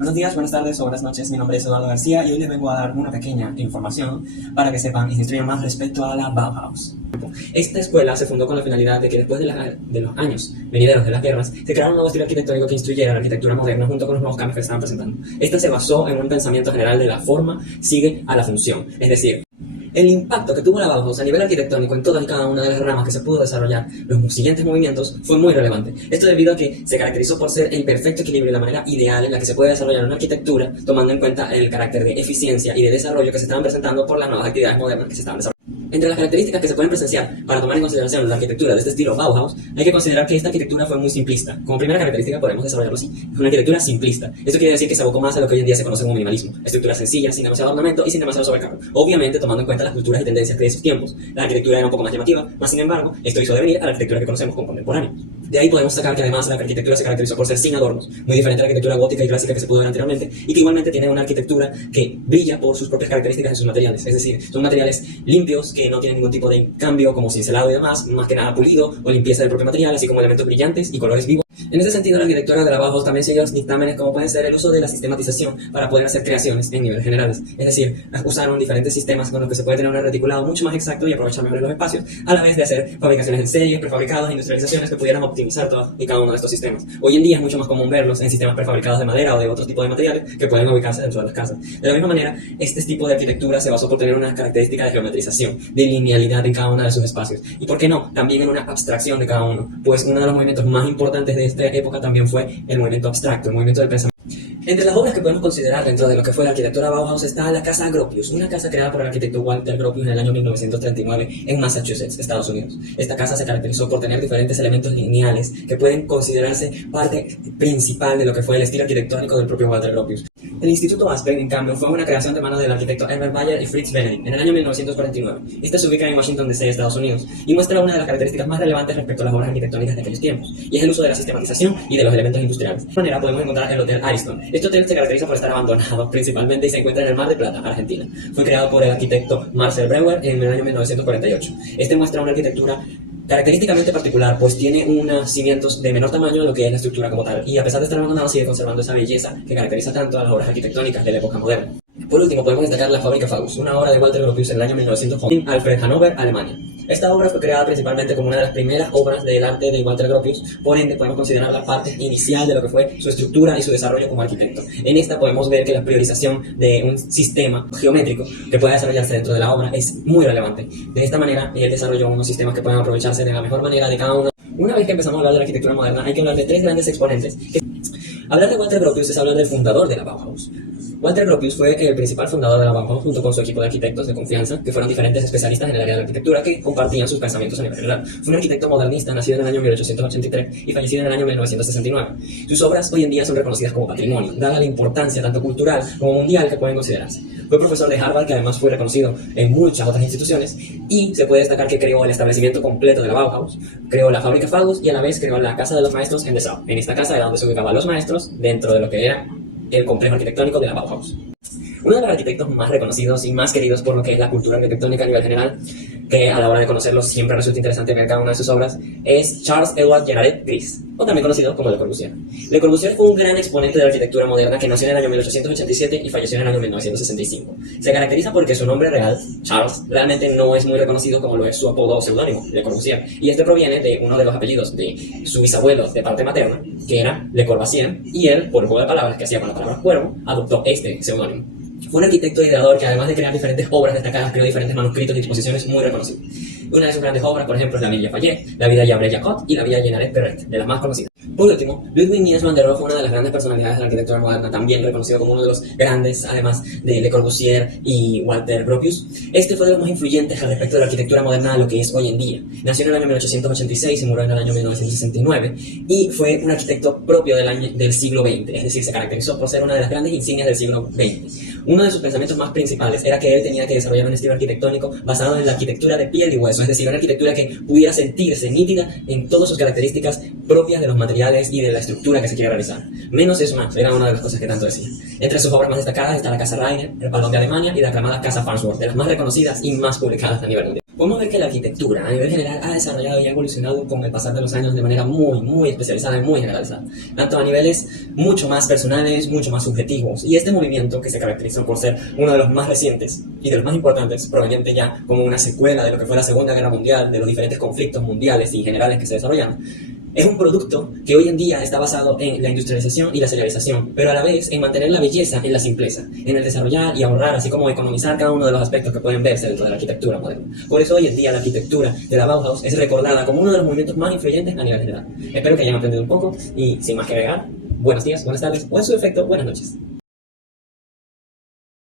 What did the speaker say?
Buenos días, buenas tardes o buenas noches, mi nombre es Eduardo García y hoy les vengo a dar una pequeña información para que sepan y se instruyan más respecto a la Bauhaus. Esta escuela se fundó con la finalidad de que después de los años venideros de las guerras se creara un nuevo estilo arquitectónico que instruyera la arquitectura moderna junto con los nuevos cambios que estaban presentando. Esta se basó en un pensamiento general de la forma sigue a la función, es decir, el impacto que tuvo la Bauhaus a nivel arquitectónico en todas y cada una de las ramas que se pudo desarrollar los siguientes movimientos fue muy relevante. Esto debido a que se caracterizó por ser el perfecto equilibrio y la manera ideal en la que se puede desarrollar una arquitectura, tomando en cuenta el carácter de eficiencia y de desarrollo que se estaban presentando por las nuevas actividades modernas que se estaban desarrollando. Entre las características que se pueden presenciar para tomar en consideración la arquitectura de este estilo Bauhaus, hay que considerar que esta arquitectura fue muy simplista. Como primera característica podemos desarrollarlo así. Es una arquitectura simplista. Esto quiere decir que se abocó más a lo que hoy en día se conoce como minimalismo. Estructuras sencillas, sin demasiado ornamento y sin demasiado sobrecargo. Obviamente tomando en cuenta las culturas y tendencias de esos tiempos. La arquitectura era un poco más llamativa, más sin embargo, esto hizo devenir a la arquitectura que conocemos como contemporánea. De ahí podemos sacar que además la arquitectura se caracterizó por ser sin adornos, muy diferente a la arquitectura gótica y clásica que se pudo ver anteriormente, y que igualmente tiene una arquitectura que brilla por sus propias características en sus materiales. Es decir, son materiales limpios que no tienen ningún tipo de cambio como cincelado y demás, más que nada pulido o limpieza del propio material, así como elementos brillantes y colores vivos. En este sentido, la arquitectura de la Bauhaus también siguió los dictámenes como pueden ser el uso de la sistematización para poder hacer creaciones en niveles generales. Es decir, usaron diferentes sistemas con los que se puede tener un reticulado mucho más exacto y aprovechar mejor los espacios, a la vez de hacer fabricaciones en serie, prefabricados, industrializaciones que pudieran optimizar todos y cada uno de estos sistemas. Hoy en día es mucho más común verlos en sistemas prefabricados de madera o de otro tipo de materiales que pueden ubicarse dentro de las casas. De la misma manera, este tipo de arquitectura se basó por tener una característica de geometrización, de linealidad en cada uno de sus espacios. Y por qué no, también en una abstracción de cada uno, pues uno de los movimientos más importantes de esta época también fue el movimiento abstracto, el movimiento del pensamiento. Entre las obras que podemos considerar dentro de lo que fue la arquitectura Bauhaus está la Casa Gropius, una casa creada por el arquitecto Walter Gropius en el año 1939 en Massachusetts, Estados Unidos. Esta casa se caracterizó por tener diferentes elementos lineales que pueden considerarse parte principal de lo que fue el estilo arquitectónico del propio Walter Gropius. El Instituto Aspen, en cambio, fue una creación de mano del arquitecto Herbert Bayer y Fritz Benedict en el año 1949. Esta se ubica en Washington DC, Estados Unidos, y muestra una de las características más relevantes respecto a las obras arquitectónicas de aquellos tiempos, y es el uso de la sistematización y de los elementos industriales. De esta manera podemos encontrar el Hotel Ariston. Este hotel se caracteriza por estar abandonado principalmente y se encuentra en el Mar de Plata, Argentina. Fue creado por el arquitecto Marcel Breuer en el año 1948. Este muestra una arquitectura característicamente particular, pues tiene unos cimientos de menor tamaño de lo que es la estructura como tal, y a pesar de estar abandonado sigue conservando esa belleza que caracteriza tanto a las obras arquitectónicas de la época moderna. Por último, podemos destacar la Fábrica Faust, una obra de Walter Gropius en el año 1900 en Alfred Hannover, Alemania. Esta obra fue creada principalmente como una de las primeras obras del arte de Walter Gropius, por ende podemos considerar la parte inicial de lo que fue su estructura y su desarrollo como arquitecto. En esta podemos ver que la priorización de un sistema geométrico que pueda desarrollarse dentro de la obra es muy relevante. De esta manera, él desarrolló unos sistemas que puedan aprovecharse de la mejor manera de cada uno. Una vez que empezamos a hablar de la arquitectura moderna, hay que hablar de tres grandes exponentes. Hablar de Walter Gropius es hablar del fundador de la Bauhaus. Walter Gropius fue el principal fundador de la Bauhaus junto con su equipo de arquitectos de confianza, que fueron diferentes especialistas en el área de la arquitectura que compartían sus pensamientos a nivel general. Fue un arquitecto modernista nacido en el año 1883 y fallecido en el año 1969. Sus obras hoy en día son reconocidas como patrimonio, dada la importancia tanto cultural como mundial que pueden considerarse. Fue profesor de Harvard, que además fue reconocido en muchas otras instituciones, y se puede destacar que creó el establecimiento completo de la Bauhaus, creó la Fábrica Faust y a la vez creó la Casa de los Maestros en Dessau. En esta casa era donde se ubicaban los maestros dentro de lo que era el complejo arquitectónico de la Bauhaus. Uno de los arquitectos más reconocidos y más queridos por lo que es la cultura arquitectónica a nivel general, que a la hora de conocerlo siempre resulta interesante ver cada una de sus obras, es Charles Edward Gerard Gris, o también conocido como Le Corbusier. Le Corbusier fue un gran exponente de la arquitectura moderna que nació en el año 1887 y falleció en el año 1965. Se caracteriza porque su nombre real, Charles, realmente no es muy reconocido como lo es su apodo o seudónimo, Le Corbusier, y este proviene de uno de los apellidos de su bisabuelo de parte materna, que era Le Corvassier, y él, por el juego de palabras que hacía con la palabra cuervo, adoptó este seudónimo. Fue un arquitecto ideador que además de crear diferentes obras destacadas, creó diferentes manuscritos y exposiciones muy reconocidos. Una de sus grandes obras, por ejemplo, es la Ville Lafayette, la Vida Jabre-Jacot y la Villa Jeanneret-Perret, de las más conocidas. Por último, Ludwig Mies van der Rohe fue una de las grandes personalidades de la arquitectura moderna, también reconocido como uno de los grandes, además de Le Corbusier y Walter Gropius. Este fue de los más influyentes al respecto de la arquitectura moderna a lo que es hoy en día. Nació en el año 1886 y murió en el año 1969, y fue un arquitecto propio del siglo XX, es decir, se caracterizó por ser una de las grandes insignias del siglo XX. Uno de sus pensamientos más principales era que él tenía que desarrollar un estilo arquitectónico basado en la arquitectura de piel y hueso, es decir, una arquitectura que pudiera sentirse nítida en todas sus características propias de los materiales y de la estructura que se quiere realizar. Menos es más, era una de las cosas que tanto decía. Entre sus obras más destacadas está la Casa Rainer, el Pabellón de Alemania y la aclamada Casa Farnsworth, de las más reconocidas y más publicadas a nivel mundial. Podemos ver que la arquitectura a nivel general ha desarrollado y ha evolucionado con el pasar de los años de manera muy especializada y muy generalizada, tanto a niveles mucho más personales, mucho más subjetivos. Y este movimiento, que se caracterizó por ser uno de los más recientes y de los más importantes, proveniente ya como una secuela de lo que fue la Segunda Guerra Mundial, de los diferentes conflictos mundiales y generales que se desarrollaron, es un producto que hoy en día está basado en la industrialización y la serialización, pero a la vez en mantener la belleza en la simpleza, en el desarrollar y ahorrar, así como economizar cada uno de los aspectos que pueden verse dentro de la arquitectura moderna. Por eso hoy en día la arquitectura de la Bauhaus es recordada como uno de los movimientos más influyentes a nivel general. Espero que hayan aprendido un poco y sin más que agregar, buenos días, buenas tardes o en su defecto, buenas noches.